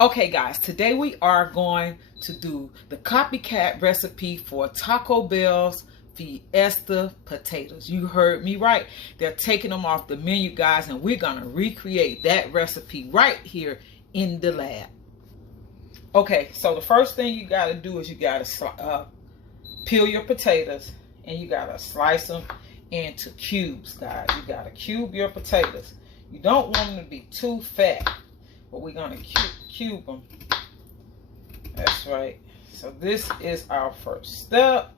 Okay guys, today we are going to do the copycat recipe for Taco Bell's Fiesta potatoes. You heard me right. They're taking them off the menu, guys, and we're going to recreate that recipe right here in the lab. Okay, so the first thing you got to do is you got to peel your potatoes and you got to slice them into cubes, guys. You got to cube your potatoes. You don't want them to be too fat, but we're going to cube them. That's right. So this is our first step.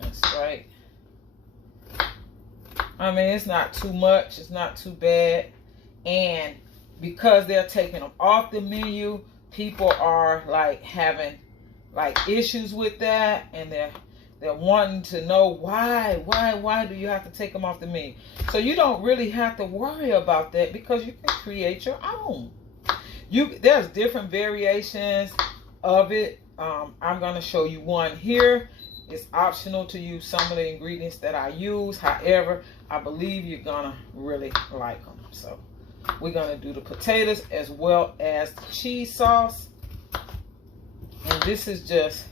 That's right. I mean, it's not too much. It's not too bad. And because they're taking them off the menu, people are like having like issues with that, and they're wanting to know why do you have to take them off the menu? So you don't really have to worry about that because you can create your own. There's different variations of it. I'm going to show you one here. It's optional to use some of the ingredients that I use. However, I believe you're going to really like them. So we're going to do the potatoes as well as the cheese sauce. And this is just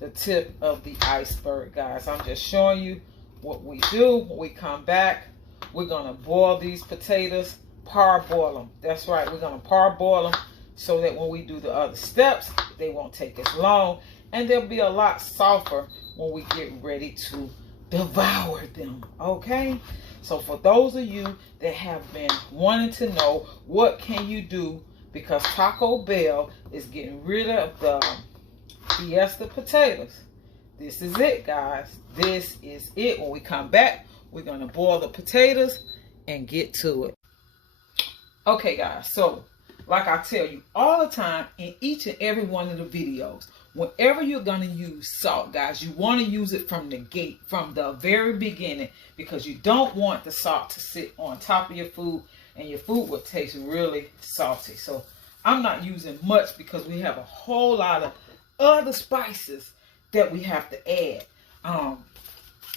the tip of the iceberg, guys. I'm just showing you what we do. When we come back, we're going to boil these potatoes, parboil them. That's right, we're going to parboil them so that when we do the other steps, they won't take as long, and they'll be a lot softer when we get ready to devour them. Okay, so for those of you that have been wanting to know what can you do, because Taco Bell is getting rid of the Fiesta potatoes. This is it, guys. This is it. When we come back, we're going to boil the potatoes and get to it. Okay, guys. So, like I tell you all the time in each and every one of the videos, whenever you're going to use salt, guys, you want to use it from the gate, from the very beginning, because you don't want the salt to sit on top of your food and your food will taste really salty. So, I'm not using much because we have a whole lot of other spices that we have to add.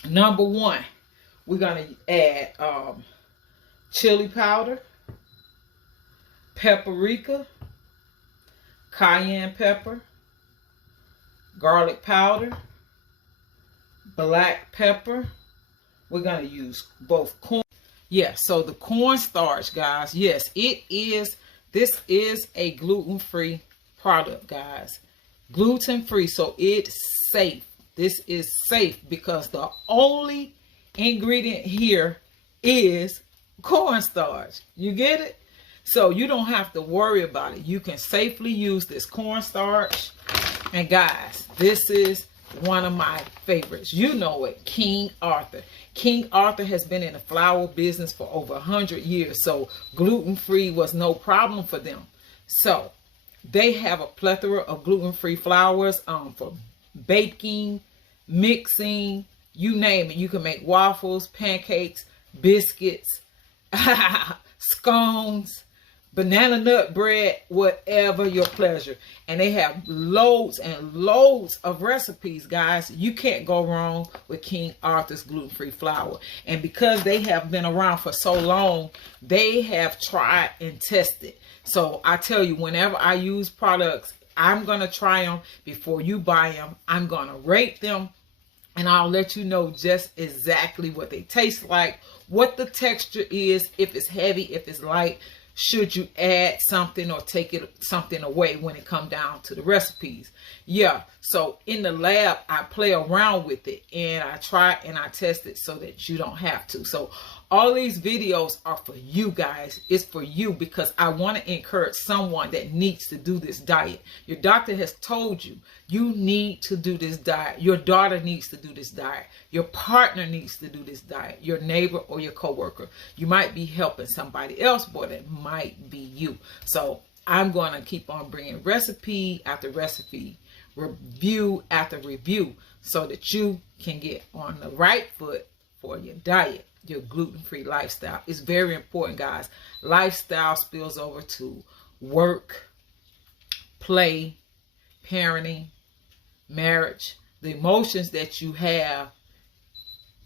Number one, we're going to add chili powder, paprika, cayenne pepper, garlic powder, black pepper. We're going to use both corn. Yes, so the cornstarch, guys, yes, this is a gluten-free product, guys. Gluten-free, so it's safe. This is safe because the only ingredient here is cornstarch. You get it? So you don't have to worry about it. You can safely use this cornstarch. And guys, this is one of my favorites. You know it, King Arthur. King Arthur has been in the flour business for over 100 years, so gluten-free was no problem for them. So they have a plethora of gluten-free flours for baking, mixing, you name it. You can make waffles, pancakes, biscuits, scones, banana nut bread, whatever your pleasure. And they have loads and loads of recipes, guys. You can't go wrong with King Arthur's gluten-free flour. And because they have been around for so long, they have tried and tested. So I tell you, whenever I use products, I'm going to try them before you buy them. I'm going to rate them, and I'll let you know just exactly what they taste like, what the texture is, if it's heavy, if it's light, should you add something or take something away when it comes down to the recipes. Yeah, so in the lab, I play around with it, and I try and I test it so that you don't have to. So all these videos are for you guys. It's for you because I want to encourage someone that needs to do this diet. Your doctor has told you, you need to do this diet. Your daughter needs to do this diet. Your partner needs to do this diet. Your neighbor or your coworker. You might be helping somebody else, but it might be you. So I'm going to keep on bringing recipe after recipe, review after review, so that you can get on the right foot for your diet, your gluten-free lifestyle. It's very important, guys. Lifestyle spills over to work, play, parenting, marriage. The emotions that you have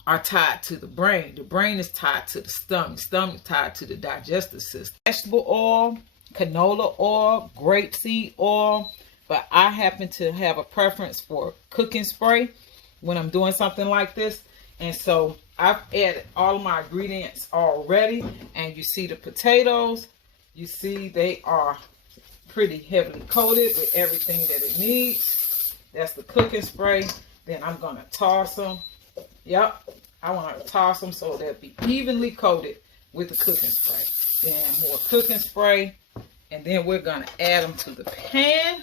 are tied to the brain. The brain is tied to the stomach. Stomach tied to the digestive system. Vegetable oil, canola oil, grapeseed oil. But I happen to have a preference for cooking spray when I'm doing something like this. And so I've added all of my ingredients already. And you see the potatoes. You see they are pretty heavily coated with everything that it needs. That's the cooking spray. Then I'm going to toss them. Yep, I want to toss them so they'll be evenly coated with the cooking spray. Then more cooking spray. And then we're going to add them to the pan.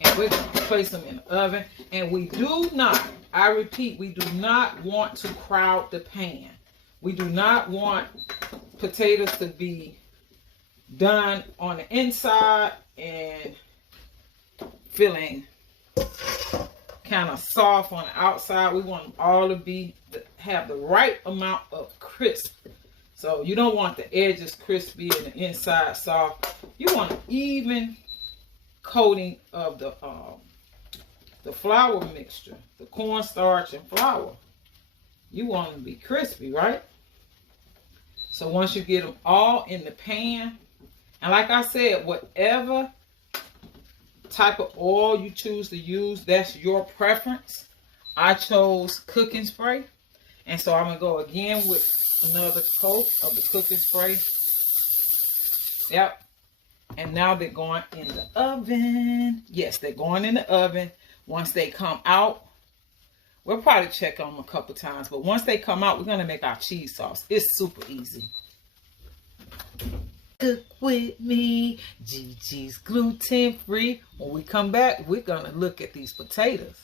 And we're going to place them in the oven. And we do not, I repeat, we do not want to crowd the pan. We do not want potatoes to be done on the inside and feeling kind of soft on the outside. We want them all to have the right amount of crisp. So you don't want the edges crispy and the inside soft. You want an even coating of the flour mixture, the cornstarch and flour. You want them to be crispy, right? So once you get them all in the pan, and like I said, whatever type of oil you choose to use, that's your preference. I chose cooking spray, and so I'm gonna go again with another coat of the cooking spray. Yep. And now they're going in the oven. Yes, they're going in the oven. Once they come out, we'll probably check on them a couple times, but once they come out, we're gonna make our cheese sauce. It's super easy. Cook with me, Gigi's gluten free. When we come back, we're gonna look at these potatoes.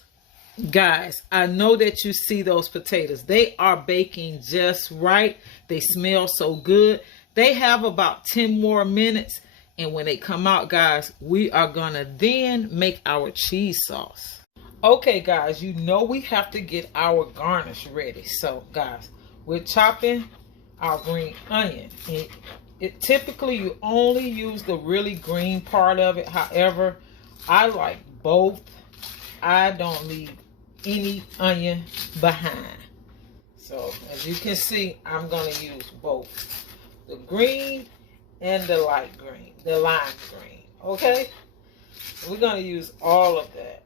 Guys, I know that you see those potatoes. They are baking just right. They smell so good. They have about 10 more minutes. And when they come out, guys, we are gonna then make our cheese sauce. Okay, guys, you know we have to get our garnish ready. So, guys, we're chopping our green onion. Typically, you only use the really green part of it. However, I like both. I don't leave any onion behind. So, as you can see, I'm going to use both the green and the light green, the lime green. Okay? So we're going to use all of that.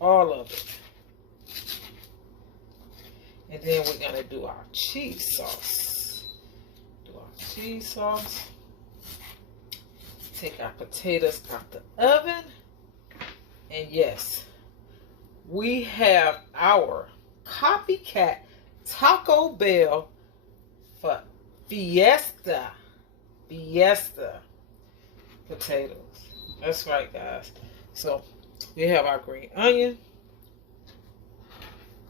All of it. And then we're going to do our cheese sauce. Cheese sauce. Take our potatoes out the oven. And yes, we have our Copycat Taco Bell for Fiesta potatoes. That's right, guys. So we have our green onion.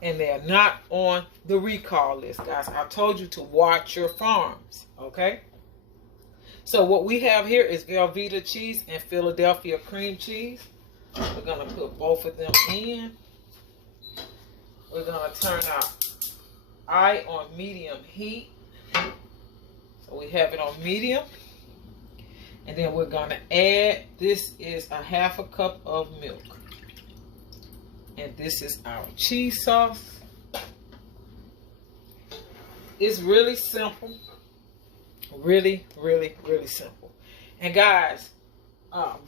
And they're not on the recall list, guys. I told you to watch your farms, okay? So what we have here is Velveeta cheese and Philadelphia cream cheese. We're going to put both of them in. We're going to turn our eye on medium heat. So we have it on medium. And then we're going to add, this is a ½ cup of milk. And this is our cheese sauce. It's really simple. Really, really, really simple. And guys,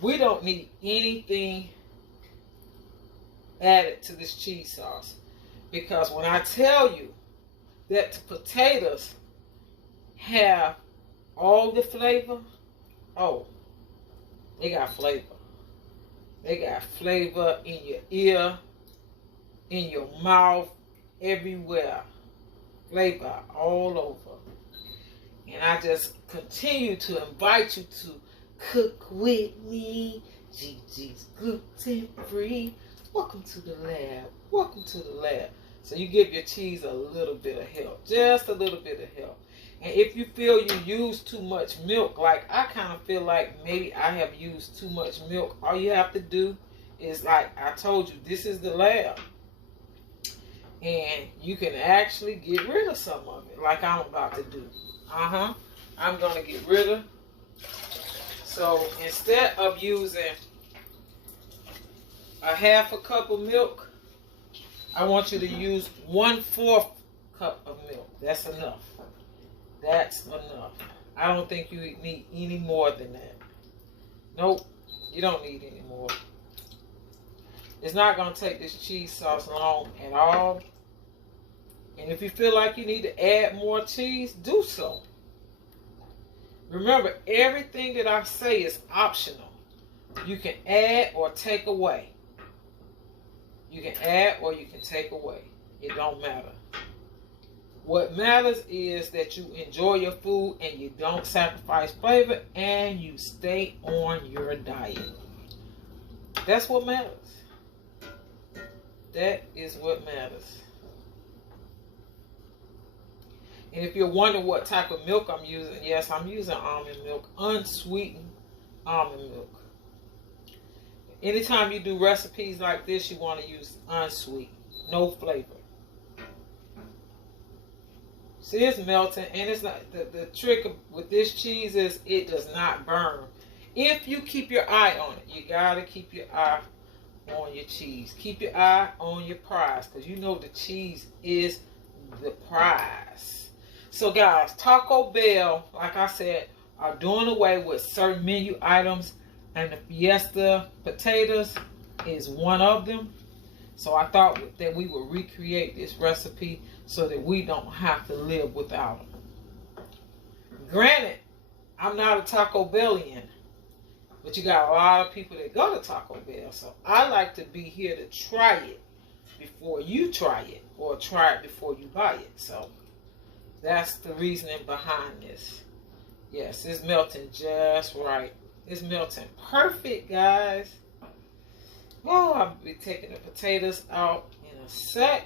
we don't need anything added to this cheese sauce. Because when I tell you that the potatoes have all the flavor, oh, they got flavor. They got flavor in your ear, in your mouth, everywhere. Flavor all over. And I just continue to invite you to cook with me. Gigi's gluten free. Welcome to the lab. Welcome to the lab. So you give your cheese a little bit of help. Just a little bit of help. And if you feel you use too much milk, like I kind of feel like maybe I have used too much milk, all you have to do is, like I told you, this is the lab. And you can actually get rid of some of it, like I'm about to do. I'm going to get rid of. So instead of using a ½ cup of milk, I want you to use 1/4 cup of milk. That's enough. That's enough. I don't think you need any more than that. Nope, you don't need any more. It's not going to take this cheese sauce long at all. And if you feel like you need to add more cheese, do so. Remember, everything that I say is optional. You can add or take away. You can add or you can take away. It don't matter. What matters is that you enjoy your food and you don't sacrifice flavor and you stay on your diet. That's what matters. That is what matters. And if you're wondering what type of milk I'm using, yes, I'm using almond milk, unsweetened almond milk. Anytime you do recipes like this, you want to use unsweet, no flavor. See, it's melting, and it's not. The trick with this cheese is it does not burn. If you keep your eye on it, you gotta keep your eye on your cheese. Keep your eye on your prize, because you know the cheese is the prize. So guys, Taco Bell, like I said, are doing away with certain menu items, and the Fiesta potatoes is one of them. So I thought that we would recreate this recipe so that we don't have to live without them. Granted, I'm not a Taco Bellian, but you got a lot of people that go to Taco Bell. So I like to be here to try it before you try it, or try it before you buy it. So that's the reasoning behind this. Yes, it's melting just right. It's melting perfect, guys. Oh, I'll be taking the potatoes out in a sec.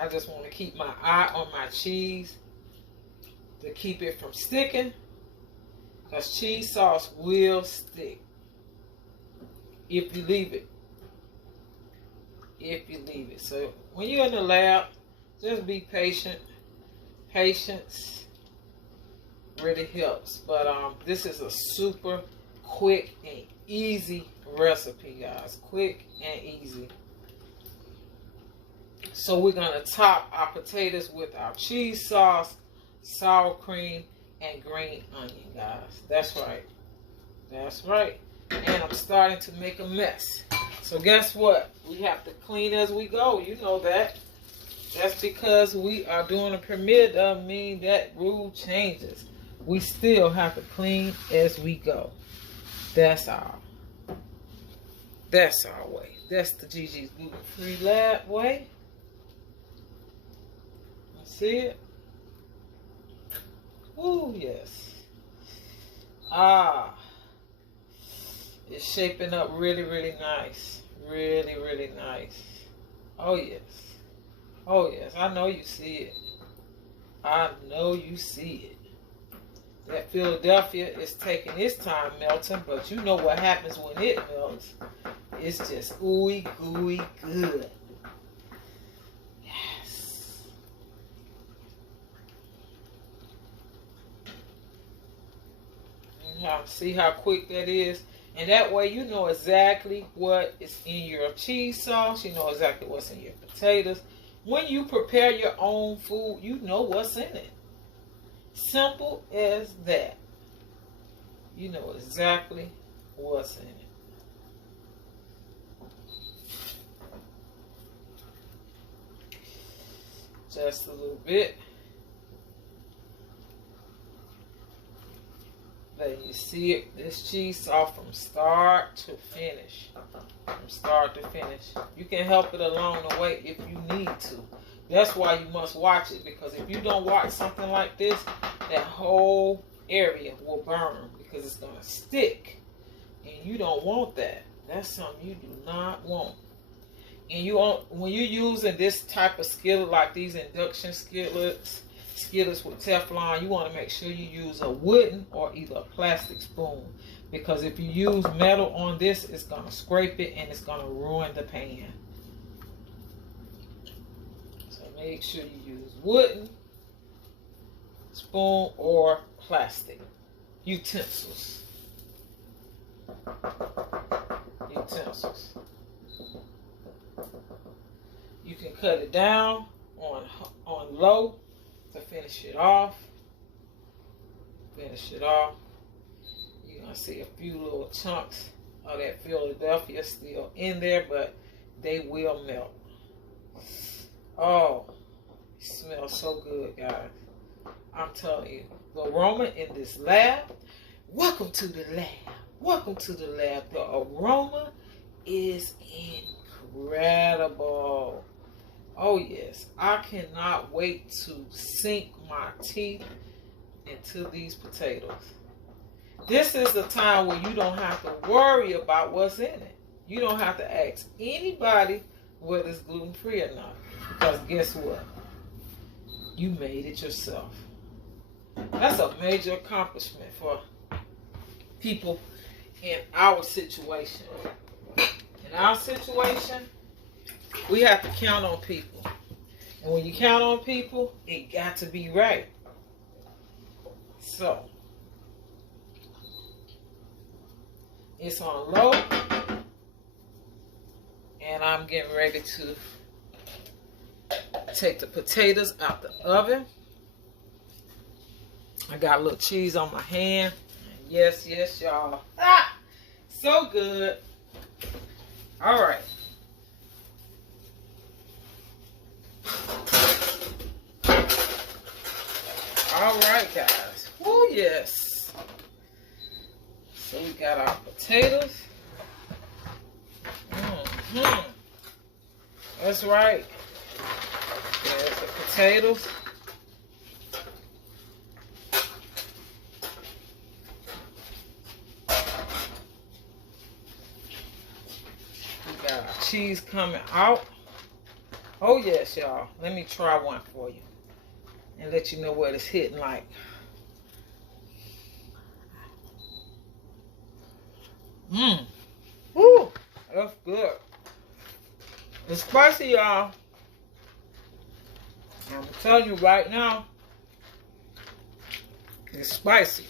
I just want to keep my eye on my cheese to keep it from sticking, because cheese sauce will stick if you leave it. If you leave it. So when you're in the lab, just be patient. Patience really helps. But this is a super quick and easy recipe, guys. Quick and easy. So we're going to top our potatoes with our cheese sauce, sour cream, and green onion, guys. That's right. That's right. And I'm starting to make a mess. So guess what? We have to clean as we go. You know that. That's because we are doing a premiere. Doesn't mean that rule changes. We still have to clean as we go. That's our way. That's the GG's Gluten-Free Lab way. You see it? Ooh, yes. It's shaping up really, really nice. Really, really nice. Oh, yes. Oh, yes. I know you see it. I know you see it. That Philadelphia is taking its time melting, but you know what happens when it melts. It's just ooey gooey good. Yes. See how quick that is? And that way you know exactly what is in your cheese sauce. You know exactly what's in your potatoes. When you prepare your own food, you know what's in it. Simple as that. You know exactly what's in it. Just a little bit. Let you see it. This cheese sauce from start to finish. From start to finish. You can help it along the way if you need to. That's why you must watch it, because if you don't watch something like this, that whole area will burn because it's going to stick. And you don't want that. That's something you do not want. And when you're using this type of skillet, like these induction skillets with Teflon, you want to make sure you use a wooden or either a plastic spoon. Because if you use metal on this, it's going to scrape it and it's going to ruin the pan. So make sure you use wooden, spoon, or plastic utensils. cut it down on low to finish it off. Finish it off. You're going to see a few little chunks of that Philadelphia still in there, but they will melt. Oh, it smells so good, guys. I'm telling you, the aroma in this lab. Welcome to the lab. Welcome to the lab. The aroma is incredible. Oh yes, I cannot wait to sink my teeth into these potatoes. This is the time where you don't have to worry about what's in it. You don't have to ask anybody whether it's gluten-free or not. Because guess what? You made it yourself. That's a major accomplishment for people in our situation. In our situation, we have to count on people. And when you count on people, it got to be right. So, it's on low. And I'm getting ready to take the potatoes out the oven. I got a little cheese on my hand. Yes, yes, y'all. Ah, so good. All right. All right, guys. Oh, yes. So we got our potatoes. That's right. There's the potatoes. We got our cheese coming out. Oh yes, y'all. Let me try one for you and let you know what it's hitting like. Woo, that's good. It's spicy, y'all. I'm telling you right now, it's spicy.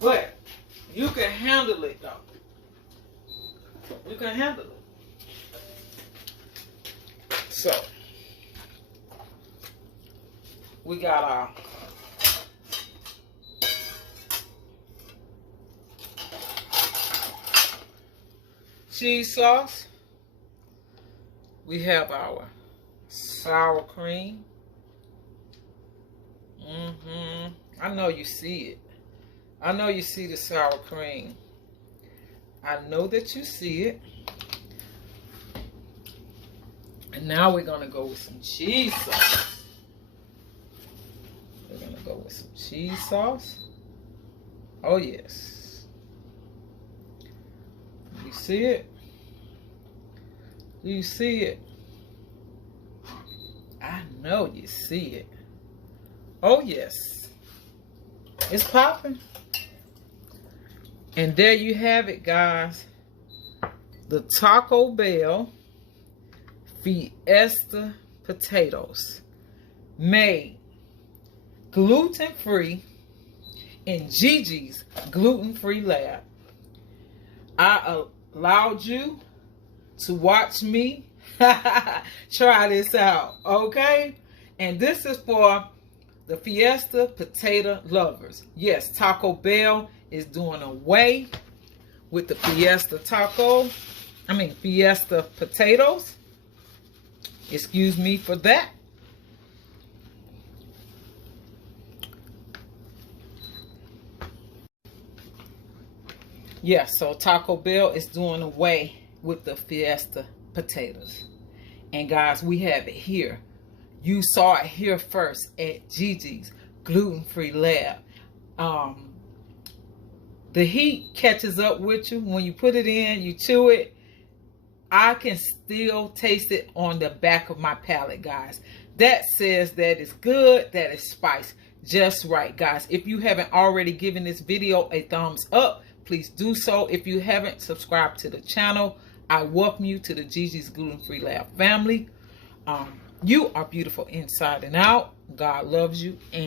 But you can handle it, though. You can handle it. So, we got our cheese sauce. We have our sour cream. I know you see it. I know you see the sour cream. I know that you see it. And now we're going to go with some cheese sauce. We're going to go with some cheese sauce. Oh, yes. You see it? Do you see it? I know you see it. Oh, yes. It's popping. And there you have it, guys. The Taco Bell Fiesta potatoes, made gluten-free in Gigi's gluten-free lab. I allowed you to watch me try this out, okay? And this is for the Fiesta potato lovers. Yes, Taco Bell is doing away with the Fiesta potatoes. Excuse me for that. Yes, so Taco Bell is doing away with the Fiesta potatoes. And guys, we have it here. You saw it here first at Gigi's gluten-free lab. The heat catches up with you. When you put it in, you chew it. I can still taste it on the back of my palate, guys. That says that it's good, that it's spiced just right, guys. If you haven't already given this video a thumbs up, please do so. If you haven't subscribed to the channel, I welcome you to the Gigi's Gluten-Free Lab family. You are beautiful inside and out. God loves you. And